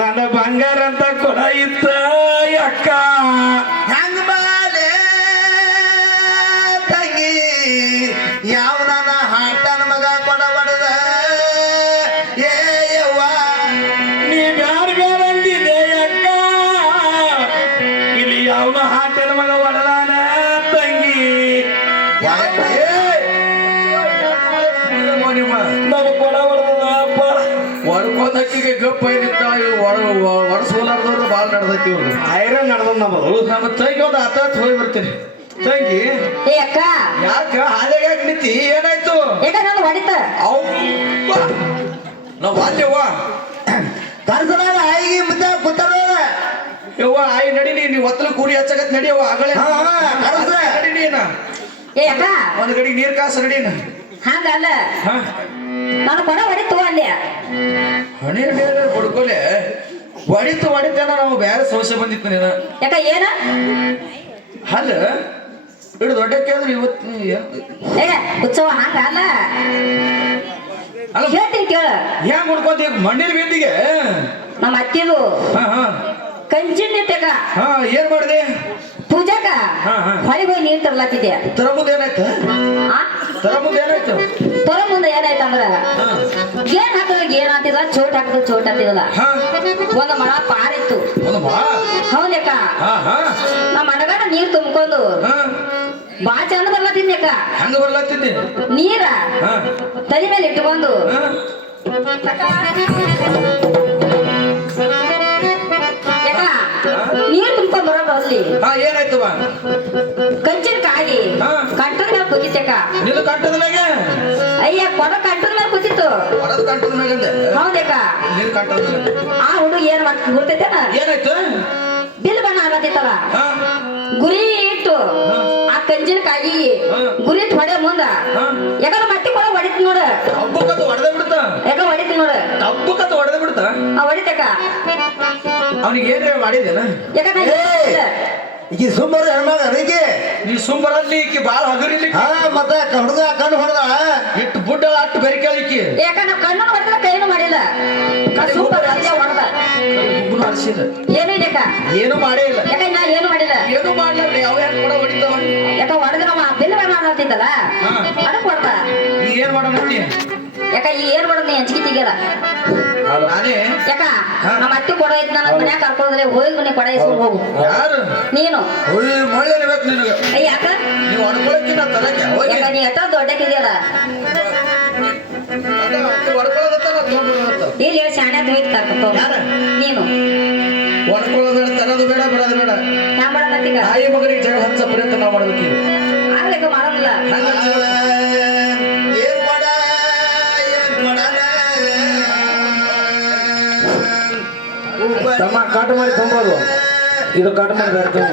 ನನ್ನ ಬಂಗಾರ ಅಂತ ಕೊಡ ಇತ್ತ ಅಕ್ಕ ಹೆಂಗ ಬಾಲೆ ತಂಗಿ ಯಾವ ನನ್ನ ಹಾಟನ ಮಗ ಕೊಡ ಬಡದ ಏಯವ್ವ ನೀ ಬ್ಯಾರ ಬ್ಯಾರ ಅಂದಿದೆ ಅಕ್ಕ ಇಲ್ಲಿ ಯಾವ ಹಾಟನ ಮಗ ಒಡದಾನ ತಂಗಿ ನಮ್ಮ ಕೊಡ ಹೊಡೆದ ಅಪ್ಪ ಹೊಡ್ಕೊಂಡಕ್ಕಿಗೆ ಗಪ್ಪ ಏನಿರ್ತಾವ ಒಡಸೋಲಾರ್ದವ್ರು ಭಾಳ ನಡೆದೈತಿ ಇವ್ರು ಐರನ್ ನಡೆದ ನಮ್ಮದು ನಮ್ಮ ತಂಗಿ ಒಂದು ಹತ್ತಾತ್ ಹೋಗಿ ಬರ್ತೀನಿ ತಂಗಿ ಏ ಅಕ್ಕ ಯಾಕ ಹಾಲೆಗೆ ಯಾಕೆ ನಿಂತಿ ಏನಾಯ್ತು ಯಾಕ ನಾನು ಹೊಡಿತ ಅವ್ವ ನಾವು ವಾಲ್ಯವ್ವ ಕರ್ಸದಾಗ ಆಯಿಗೆ ಮುದ್ದೆ ಕೂತಾರ ಯವ್ವ ಆಯಿ ನಡೀನಿ ನೀವು ಒತ್ತಲು ಕೂಡಿ ಹಚ್ಚಗತ್ ನಡಿಯವ್ವ ಆಗಲೇ ಕರ್ಸ ನಡೀನಿ ಏ ಅಕ್ಕ ಒಂದು ಗಡಿಗೆ ನೀರ್ ಕಾಸು ನಡೀನ ಹಂಗಲ್ಲ ಹಾ ನಾನು ಕೊಡ ಹೊಡಿತು ಅಂದೆ ಹಣಿ ಬಡ್ಕೊಲೆ ಹೊಡಿತೇನ ನಾವು ಬೇರೆ ಸಮಸ್ಯೆ ಬಂದಿತ್ತು ನೀನ ಯಾಕ ಏನ ಅಲ್ಲ ಇಡು ದೊಡ್ಡಕ್ಕೆ ಅಂದ್ರೆ ಇವತ್ತು ಏ ಉತ್ಸವ ಹಂಗಲ್ಲ ಅಲ್ಲ ಹೇಳ್ತೀನಿ ಕೇಳ ಹೆಂಗ್ ಹುಡ್ಕೊಂತ ಮಣ್ಣಿನ ಬಿಂದಿಗೆ ನಮ್ಮ ಅತ್ತಿದು ಹಾ ಹಾ ಕಂಚಿನ ತೆಗ ಹಾ ಏನ್ ಮಾಡಿದೆ ಪೂಜಾಕ ಹಾ, ಹಾ. ಹೊಳಿಗೆ ಹೋಗಿ ನೀರ್ ತರ್ಲಾತಿದ್ದೆ ತರ ಮುಂದೆ ಏನಾಯ್ತು ಆ ತರ ಮುಂದೆ ಏನಾಯ್ತು ತೊರ ಮುಂದೆ ಏನಾಯ್ತಂದ್ರ ಹಾ ಏನ್ ಹಾಕಿದ್ರೆ ಏನ್ ಆತಿದ ಚೋಟ್ ಹಾಕಿದ್ರೆ ಚೋಟ್ ಆತಿದಲ್ಲ ಹಾ ಒಂದು ಮಳ ಪಾರಿತ್ತು ಒಂದು ಬಾ ಹೌದಕ್ಕ ಹಾ ಹಾ ನಮ್ಮ ಅಡಗನ ನೀರ್ ತುಂಬ್ಕೊಂಡು ಹಾ ಬಾ ಚಂದ ಬರ್ಲಾತಿದ್ಯಕ್ಕ ಹಂಗ ಬರ್ಲತ್ತಿದ್ದೆ ನೀರ ಹಾ ತಲೆ ಮೇಲೆ ಇಟ್ಕೊಂಡು ಹಾ ಯಾಕ ನೀರ್ ತುಂಬ್ಕೊಂಡ್ ಬರೋ ಬರಲಿ ಹಾ ಏನಾಯ್ತು ಬಾ ಕಂಚಿನ ಕಾಯಿ ಹಾ. ಕಂಟದ ಮೇಲೆ ಕೂತಿತ್ತಕ್ಕ ನಿಂದು ಕಂಟದ ಮ್ಯಾಗೆ ಅಯ್ಯ ಕೊಡ ಕಂಟದ ಮೇಲೆ ಕೂತಿತ್ತು ಹೊಡದ ಕಂಟದ ಮ್ಯಾಗಂದೆ ಹೌದಕ್ಕ ನಿನ್ ಕಂಟದ ಮ್ಯಾಗ ಆ ಹುಡುಗ ಏನ್ ಮಾಡ್ತಿ ಗೊತ್ತೈತೇನ ಏನಾಯ್ತು ಬಿಲ್ ಬಣ್ಣ ಆಗತ್ತಿತ್ತಲ್ಲ ಹಾ ಗುರಿ ಇಟ್ಟು ಹಾ. ಆ ಕಂಚಿನ ಕಾಯಿ ಹಾ. ಗುರಿ ಇಟ್ಟು ಹೊಡೆ ಮುಂದ ಹಾ. ಯಾಕಂದ್ರೆ ಮಟ್ಟಿ ಕೊಡ ಹೊಡಿತ್ ನೋಡ ಹಬ್ಬಕ್ಕದು ಹೊಡೆದ ಬಿಡ್ತ ಯಾಕ ಹೊಡಿತ್ ನೋಡ ಹಬ್ಬಕ್ಕದು ಹೊಡೆದ ಬಿಡ್ತ ಆ ಹೊಡಿತಕ್ಕ ಅವನಿಗೆ ಏನ್ರ ಮಾಡಿದೇನ ಯಾಕಂದ್ರೆ ಈಗ ಸುಮ್ಮನೆ ಹೆಣ್ಮಗ ಅದಕ್ಕೆ ನೀ ಸುಂಬರಲ್ಲಿ ಈಕಿ ಬಾಳ ಹಗರಿಲಿ ಹಾ ಮತ್ತೆ ಹುಡುಗ ಕಣ್ಣು ಹೊಡೆದ ಇಟ್ಟು ಬುಡ್ಡ ಅಟ್ಟು ಬೆರಿಕಾಲಿಕ್ಕಿ ಯಾಕಂದ್ರೆ ಕಣ್ಣು ಹೊಡೆದ ಕೈನು ಮಾಡಿಲ್ಲ ಸೂಪರ್ ಹೊಡೆದ ಗುಬ್ಬನು ಹರಿಸಿದ ಏನು ಇದಕ್ಕ ಏನು ಮಾಡೇ ಇಲ್ಲ ಯಾಕ ನಾ ಏನು ಮಾಡಿಲ್ಲ ಏನು ಮಾಡ್ಲಾರ್ರಿ ಯಾವ ಹೆಂಗ್ ಕೂಡ ಹೊಡಿತಾವ ಯಾಕ ಹೊಡೆದ್ರೆ ನಮ್ಮ ಬಿಲ್ ಬಣ್ಣ ಆಗತ್ತಿತ್ತಲ್ಲ ಹಾ. ಅದಕ್ಕೆ ಹೊಡೆದ ಈಗ ಏನ್ ಮಾಡೋಣತ್ತಿ ಯಾಕ ಈಗ ಏನ್ ಮಾಡೋದು ನೀ ಹಂಚಿಕೆ ತೆಗಿಯಲ್ಲ ನಾನೇ ಯಾಕ ಹಾ. ನಮ್ಮ ಅತ್ತಿ ಕೊಡ ಐತ್ ನನ್ನ ಮನ್ಯಾಗ ಕರ್ಕೊಂಡ್ರೆ ಹೋಗಿ ಮನೆ ಕೊಡ ಇಸ್ಕೊಂಡು ಹೋಗು ಯಾರು ನೀನು ಮಳ್ಳೆ ಬೇಕು ನಿನಗ ಅಯ್ಯ ಯಾಕ ನೀವು ಹೊಡ್ಕೊಳಕ್ಕೆ ನಾ ತರಕ್ಕೆ ಹೋಗಿ ಯಾಕ ನೀ ಎಷ್ಟೋ ದೊಡ್ಡಕ್ಕಿದೆಯಲ್ಲ ಹೊಡ್ಕೊಳ್ಳೋದತ್ತ ನಾ ತೊಗೊಂಡ್ಬರೋದತ್ತ ಇಲ್ಲಿ ಹೇಳಿ ಶಾಣೆ ಹೋಗಿ ಕರ್ಕೊಂಡು ಯಾರ? ನೀನು ಹೊಡ್ಕೊಳ್ಳೋದು ಬೇಡ ತರೋದು ಬೇಡ ಬಿಡೋದು ಬೇಡ ನಾ ಮಾಡತ್ತೀಗ ತಾಯಿ ಮಗನಿಗೆ ಜಗಳ ಹಂಚ ಪ್ರಯತ್ನ ನಾವು ಮಾಡ್ಬೇಕೀಗ ಆಗ್ಲಿಕ್ಕೆ ಮಾಡೋದಿಲ್ಲ ಹಂಗ ಏನ್ ಮಾಡ ಏನ್ ಮಾಡಣ ತಮ್ಮ ಕಾಟು ಮಾಡಿ ತುಂಬೋದು ಇದು ಕಾಟು ಮಾಡಿ ಬೇಡ